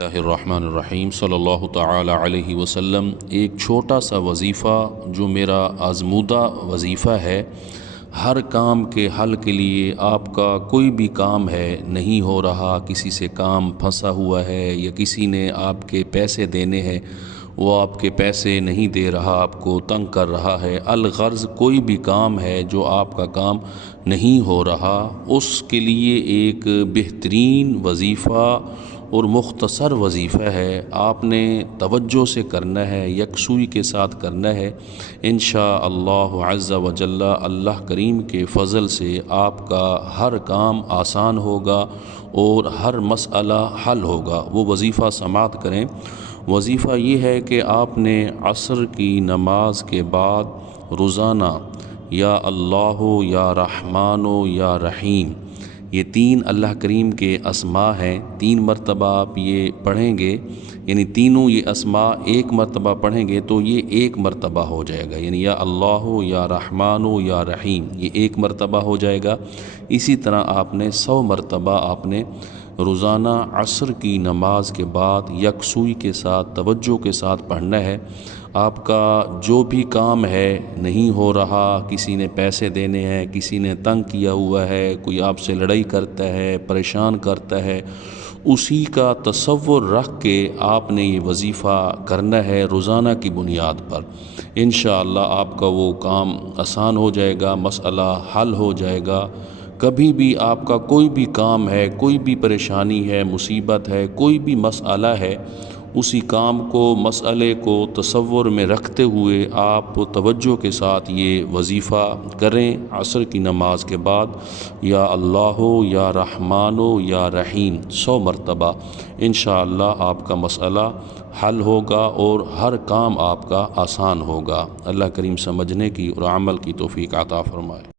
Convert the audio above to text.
اللہ الرحمن الرحیم صلی اللہ تعالی علیہ وسلم۔ ایک چھوٹا سا وظیفہ جو میرا آزمودہ وظیفہ ہے، ہر کام کے حل کے لیے آپ کا کوئی بھی کام ہے نہیں ہو رہا، کسی سے کام پھنسا ہوا ہے یا کسی نے آپ کے پیسے دینے ہیں وہ آپ کے پیسے نہیں دے رہا، آپ کو تنگ کر رہا ہے، الغرض کوئی بھی کام ہے جو آپ کا کام نہیں ہو رہا، اس کے لیے ایک بہترین وظیفہ اور مختصر وظیفہ ہے۔ آپ نے توجہ سے کرنا ہے، یکسوئی کے ساتھ کرنا ہے، انشاءاللہ عز و جل اللہ کریم کے فضل سے آپ کا ہر کام آسان ہوگا اور ہر مسئلہ حل ہوگا۔ وہ وظیفہ سماعت کریں۔ وظیفہ یہ ہے کہ آپ نے عصر کی نماز کے بعد روزانہ یا اللہ یا رحمان یا رحیم، یہ تین اللہ کریم کے اسماء ہیں، 3 مرتبہ آپ یہ پڑھیں گے، یعنی تینوں یہ اسماء ایک مرتبہ پڑھیں گے تو یہ 1 مرتبہ ہو جائے گا، یعنی یا اللہ یا رحمان یا رحیم یہ 1 مرتبہ ہو جائے گا۔ اسی طرح آپ نے 100 مرتبہ آپ نے روزانہ عصر کی نماز کے بعد یکسوئی کے ساتھ توجہ کے ساتھ پڑھنا ہے۔ آپ کا جو بھی کام ہے نہیں ہو رہا، کسی نے پیسے دینے ہیں، کسی نے تنگ کیا ہوا ہے، کوئی آپ سے لڑائی کرتا ہے، پریشان کرتا ہے، اسی کا تصور رکھ کے آپ نے یہ وظیفہ کرنا ہے روزانہ کی بنیاد پر۔ انشاءاللہ آپ کا وہ کام آسان ہو جائے گا، مسئلہ حل ہو جائے گا۔ کبھی بھی آپ کا کوئی بھی کام ہے، کوئی بھی پریشانی ہے، مصیبت ہے، کوئی بھی مسئلہ ہے، اسی کام کو، مسئلے کو تصور میں رکھتے ہوئے آپ توجہ کے ساتھ یہ وظیفہ کریں عصر کی نماز کے بعد، یا اللہ یا رحمان یا رحیم 100 مرتبہ۔ انشاءاللہ آپ کا مسئلہ حل ہوگا اور ہر کام آپ کا آسان ہوگا۔ اللہ کریم سمجھنے کی اور عمل کی توفیق عطا فرمائے۔